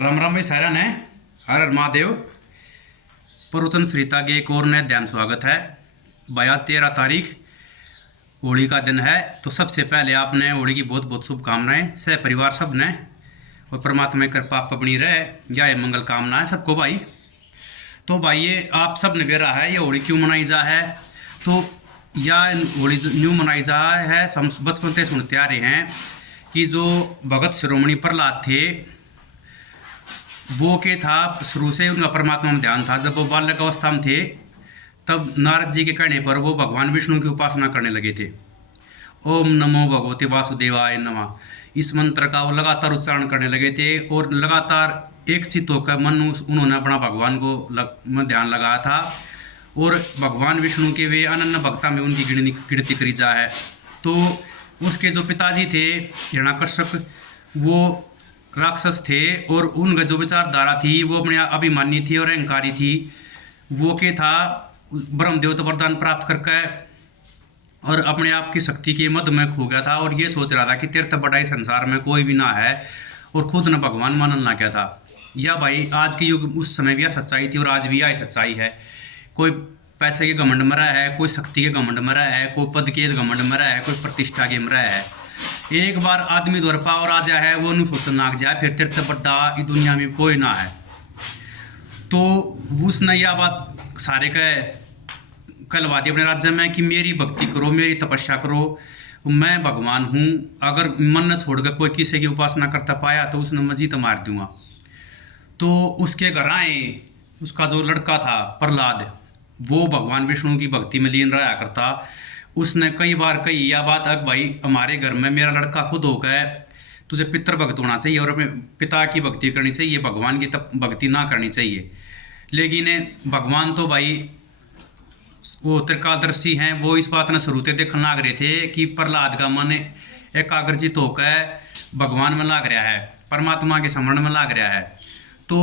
राम राम भाई सारा ने हर हर महादेव। प्रवचन श्रीता के एक और नए ध्यान स्वागत है। भाई आज 13 तारीख होली का दिन है। तो सबसे पहले आपने होली की बहुत बहुत शुभकामनाएं सह परिवार सब ने, और परमात्मा की कृपा आप बनी रहे, यह मंगल कामना है सबको भाई। तो भाई ये आप सब ने बेरा है, ये होली क्यों मनाई जा है? तो यह होली न्यू मनाई जा है, हम बचपन से सुनते आ रहे हैं कि जो भगत शिरोमणि प्रहलाद थे वो के था, शुरू से उनका परमात्मा में ध्यान था। जब वो बालक अवस्था में थे तब नारद जी के कहने पर वो भगवान विष्णु की उपासना करने लगे थे। ओम नमो भगवते वासुदेवाय नमः, इस मंत्र का वो लगातार उच्चारण करने लगे थे और लगातार एक चित्त होकर मन उन्होंने अपना भगवान को में ध्यान लगाया था। और भगवान विष्णु के वे अनन्य भक्ता में उनकी गिनती करी जा है। तो उसके जो पिताजी थे हिरण्यकश्यप, वो राक्षस थे और उनका जो विचारधारा थी वो अपने अभिमानी थी और अहंकारी थी। वो के था ब्रह्मदेव तो वरदान प्राप्त करके और अपने आप की शक्ति के मद में खो गया था और ये सोच रहा था कि तीर्थ बड़ाई संसार में कोई भी ना है और खुद न भगवान मानन ना क्या था। या भाई आज के युग उस समय भी यह सच्चाई थी और आज भी यह सच्चाई है। कोई पैसे के घमंड में रहा है, कोई शक्ति के घमंड में रहा है, कोई पद के घमंड में रहा है, कोई प्रतिष्ठा के में रहा है। एक बार आदमी द्वार पावर आ जाए है वो नहीं सोचना नाग जाए, फिर तीर्थ बड्डा इस दुनिया में कोई ना है। तो उसने यह बात सारे का कहलवा दी अपने राज्य में कि मेरी भक्ति करो, मेरी तपस्या करो, मैं भगवान हूँ। अगर मन न छोड़कर कोई किसी की उपासना करता पाया तो उसने मैं जीत मार दूंगा। तो उसके घर आए, उसका जो लड़का था प्रहलाद, वो भगवान विष्णु की भक्ति में लीन रहा करता। उसने कई बार कही यह बात, अग भाई हमारे घर में मेरा लड़का खुद होकर तुझे पितृ भक्त होना चाहिए और अपने पिता की भक्ति करनी चाहिए, भगवान की भक्ति ना करनी चाहिए। लेकिन भगवान तो भाई वो त्रिकालदर्शी हैं, वो इस बात ने शुरू से देखने लाग रहे थे कि प्रहलाद का मन एकाग्रचित होकर भगवान में लाग रहा है, परमात्मा के स्मरण में लाग रहा है। तो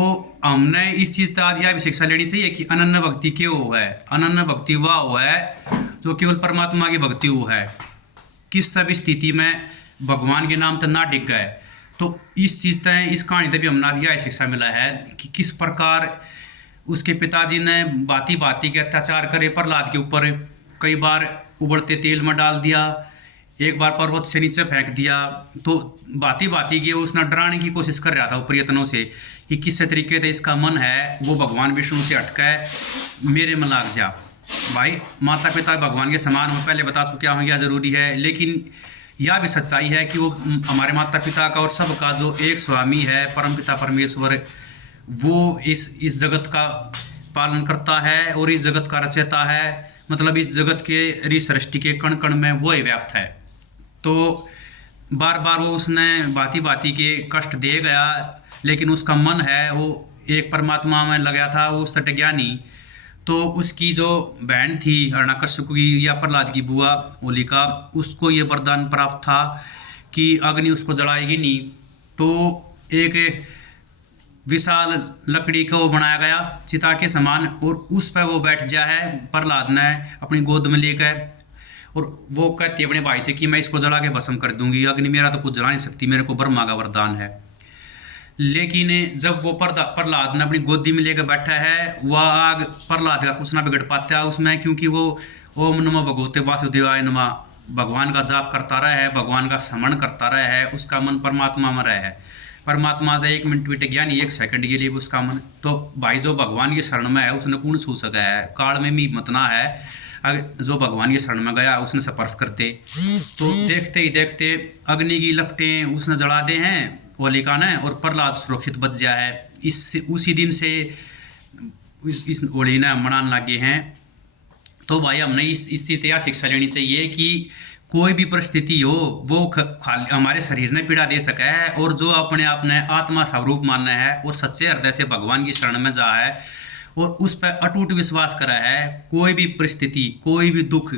हमने इस चीज़ से आज यह भी शिक्षा लेनी चाहिए कि अनन्य भक्ति क्यों है। अनन्य भक्ति वह हुआ है जो केवल परमात्मा की भक्ति वो है, किस सभी स्थिति में भगवान के नाम तक ना डिग गए। तो इस चीज़ तय इस कहानी तक भी हमने आज यह शिक्षा मिला है कि किस प्रकार उसके पिताजी ने बाती बाती के अत्याचार करे प्रहलाद के ऊपर। कई बार उबलते तेल में डाल दिया, एक बार पर्वत से नीचे फेंक दिया। तो बाती बाती के उसने डराने की कोशिश कर रहा था प्रयत्नों से कि किस तरीके से इसका मन है वो भगवान विष्णु से हटकर मेरे में लाग जा। भाई माता पिता भगवान के समान हो, पहले बता चुका हूँ, यह जरूरी है। लेकिन यह भी सच्चाई है कि वो हमारे माता पिता का और सबका जो एक स्वामी है परम पिता परमेश्वर, वो इस जगत का पालन करता है और इस जगत का रचयिता है। मतलब इस जगत के सृष्टि के कण कण में वो ही व्याप्त है। तो बार बार वो उसने बाती बाती के कष्ट दे गया, लेकिन उसका मन है वो एक परमात्मा में लगा था, वो उस तट ज्ञानी। तो उसकी जो बहन थी हिरण्यकश्यप की या प्रहलाद की बुआ होलिका, उसको ये वरदान प्राप्त था कि अग्नि उसको जलाएगी नहीं। तो एक विशाल लकड़ी का वो बनाया गया चिता के समान और उस पर वो बैठ गया है प्रहलाद ने अपनी गोद में लेकर। और वो कहती है अपने भाई से कि मैं इसको जला के भस्म कर दूंगी, अग्नि मेरा तो कुछ जला नहीं सकती, मेरे को ब्रह्मा का वरदान है। लेकिन जब वो प्रहलाद ने अपनी गोदी में लेकर बैठा है, वह आग प्रहलाद का कुछ ना बिगड़ पाता है उसमें, क्योंकि वो ओम नमो भगवते वासुदेवाय नमः भगवान का जाप करता रहा है, भगवान का स्मरण करता रहा है, उसका मन परमात्मा में रहा है। परमात्मा से 1 मिनट भी टिक गया नहीं, 1 सेकंड के लिए भी उसका मन। तो भाई जो भगवान की शरण में है उसने कौन छू सका है, काल में भी मतना है। अगर जो भगवान की शरण में गया उसने स्पर्श करते तो देखते ही देखते अग्नि की लपटें उसने जला दे हैं होलिका ने, और प्रहलाद सुरक्षित बच गया है। इससे उसी दिन से इस होली ने मनाने लगे हैं। तो भाई हमने इस स्थिति या शिक्षा लेनी चाहिए कि कोई भी परिस्थिति हो वो खाली हमारे शरीर ने पीड़ा दे सका है, और जो अपने आप ने आत्मा स्वरूप मानना है और सच्चे हृदय से भगवान की शरण में जा है और उस पर अटूट विश्वास करा है, कोई भी परिस्थिति, कोई भी दुख,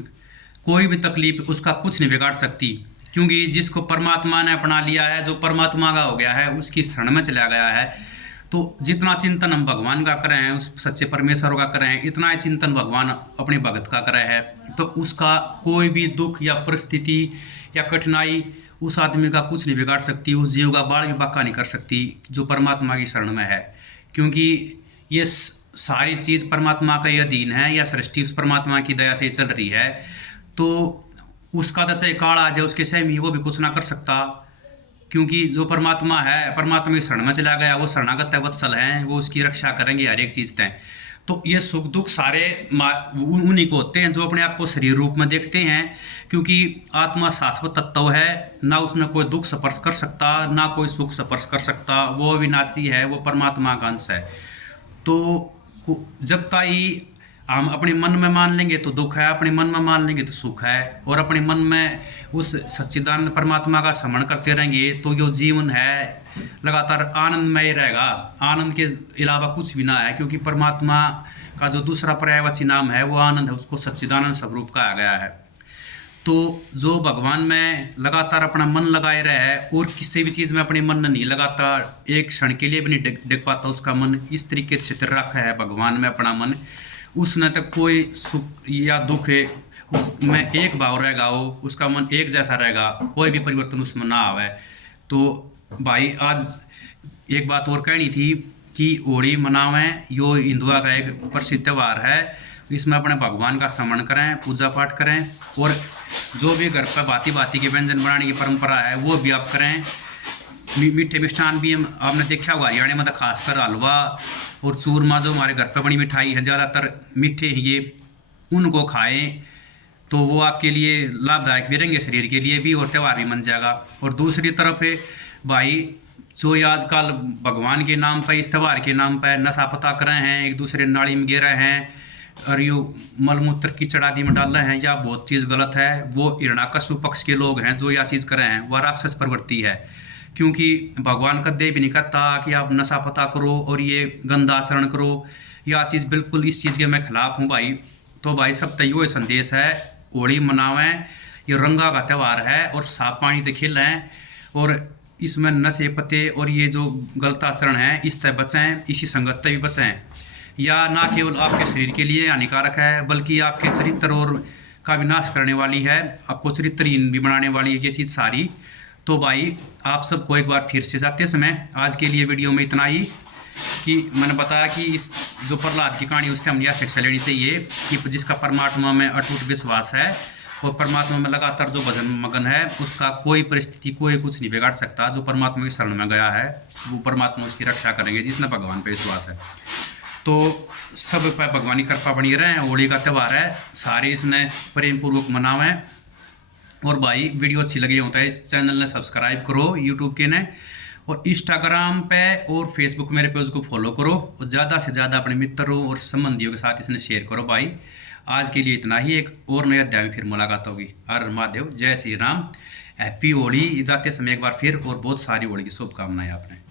कोई भी तकलीफ उसका कुछ नहीं बिगाड़ सकती। क्योंकि जिसको परमात्मा ने अपना लिया है, जो परमात्मा का हो गया है, उसकी शरण में चला गया है। तो जितना चिंतन हम भगवान का करें हैं, उस सच्चे परमेश्वर का करें हैं, इतना ही चिंतन भगवान अपने भगत का करे है। तो उसका कोई भी दुख या परिस्थिति या कठिनाई उस आदमी का कुछ नहीं बिगाड़ सकती, उस जीव का बाल भी बाका नहीं कर सकती जो परमात्मा की शरण में है। क्योंकि ये सारी चीज़ परमात्मा का ही अधीन है, या सृष्टि उस परमात्मा की दया से ही चल रही है। तो उसका तो चाहे काल आ जाए, उसके सहमी वो भी कुछ ना कर सकता। क्योंकि जो परमात्मा है, परमात्मा की शरण में चला गया, वो शरणागत है, वत्सल हैं, वो उसकी रक्षा करेंगे हर एक चीज़ तय। तो ये सुख दुख सारे उन्हीं को होते हैं जो अपने आप को शरीर रूप में देखते हैं। क्योंकि आत्मा शाश्वत तत्व है, ना उसमें कोई दुख स्पर्श कर सकता, ना कोई सुख स्पर्श कर सकता। वो अविनाशी है, वो परमात्मा का अंश है। तो जब तक हम अपने मन में मान लेंगे तो दुख है, अपने मन में मान लेंगे तो सुख है। और अपने मन में उस सच्चिदानंद परमात्मा का स्मरण करते रहेंगे तो जो जीवन है लगातार आनंदमय रहेगा। आनंद के अलावा कुछ भी ना है, क्योंकि परमात्मा का जो दूसरा पर्यायवाची नाम है वो आनंद है, उसको सच्चिदानंद स्वरूप कहा गया है। तो जो भगवान में लगातार अपना मन लगाए रहे और किसी भी चीज़ में अपने मन नहीं लगाता, एक क्षण के लिए भी नहीं देख पाता, उसका मन इस तरीके से स्थिर रखा है भगवान में अपना मन, उसने तक कोई सुख या दुख है उसमें एक भाव रहेगा, वो उसका मन एक जैसा रहेगा, कोई भी परिवर्तन उसमें ना आवे। तो भाई आज एक बात और कहनी थी कि होली मनावें, यो हिंदुआ का एक प्रसिद्ध त्यौहार है। इसमें अपने भगवान का स्मरण करें, पूजा पाठ करें, और जो भी घर पर भांति भांति के व्यंजन बनाने की परंपरा है वो भी आप करें। मीठे मिष्ठान भी आपने देखा होगा हरियाणा में तो खासकर हलवा और चूरमा जो हमारे घर पर बनी मिठाई है ज़्यादातर मीठे हैं ये, उनको खाएं तो वो आपके लिए लाभदायक भी रहेंगे, शरीर के लिए भी, और त्यौहार भी मन जाएगा। और दूसरी तरफ है भाई जो ये आजकल भगवान के नाम पर, इस त्यौहार के नाम पर नशा पता कर रहे हैं, एक दूसरे नाली में गिर रहे हैं और यो मलमूत्र की चढ़ादी में डाल रहे हैं, या बहुत चीज़ गलत है। वो हिरण्याकश्यप पक्ष के लोग हैं जो यह चीज़ कर रहे हैं, वह राक्षस प्रवृत्ति है। क्योंकि भगवान कदे भी नहीं कहता कि आप नशा पता करो और ये गंदा आचरण करो, यह चीज़ बिल्कुल इस चीज़ के मैं खिलाफ हूँ भाई। तो भाई सब तैयो संदेश है, होली मनावें, ये रंगा का त्यौहार है, और साफ पानी से खेलें, और इसमें नशे पते और ये जो गलत आचरण है इससे बचें, इसी संगत से भी बचें। या ना केवल आपके शरीर के लिए हानिकारक है बल्कि आपके चरित्र और का विनाश करने वाली है, आपको चरित्रहीन भी बनाने वाली है ये चीज़ सारी। तो भाई आप सबको एक बार फिर से जाते समय आज के लिए वीडियो में इतना ही, कि मैंने बताया कि इस जो प्रहलाद की कहानी उससे हम यह शिक्षा लेनी चाहिए कि जिसका परमात्मा में अटूट विश्वास है और परमात्मा में लगातार जो भजन मगन है, उसका कोई परिस्थिति कोई कुछ नहीं बिगाड़ सकता। जो परमात्मा की शरण में गया है वो परमात्मा उसकी रक्षा करेंगे जिसने भगवान पर विश्वास है। तो सब पर भगवान की कृपा बनी रहे। होली का त्यौहार है, सारे इसने प्रेम पूर्वक मनावें। और भाई वीडियो अच्छी लगी होता है इस चैनल ने सब्सक्राइब करो यूट्यूब के ने, और इंस्टाग्राम पे और फेसबुक मेरे पेज को फॉलो करो, और ज़्यादा से ज़्यादा अपने मित्रों और संबंधियों के साथ इसने शेयर करो भाई। आज के लिए इतना ही, एक और नए अध्याय में फिर मुलाकात होगी। हर महादेव, जय श्री राम, हैप्पी होली। जाते समय एक बार फिर और बहुत सारी होली की शुभकामनाएं आपने।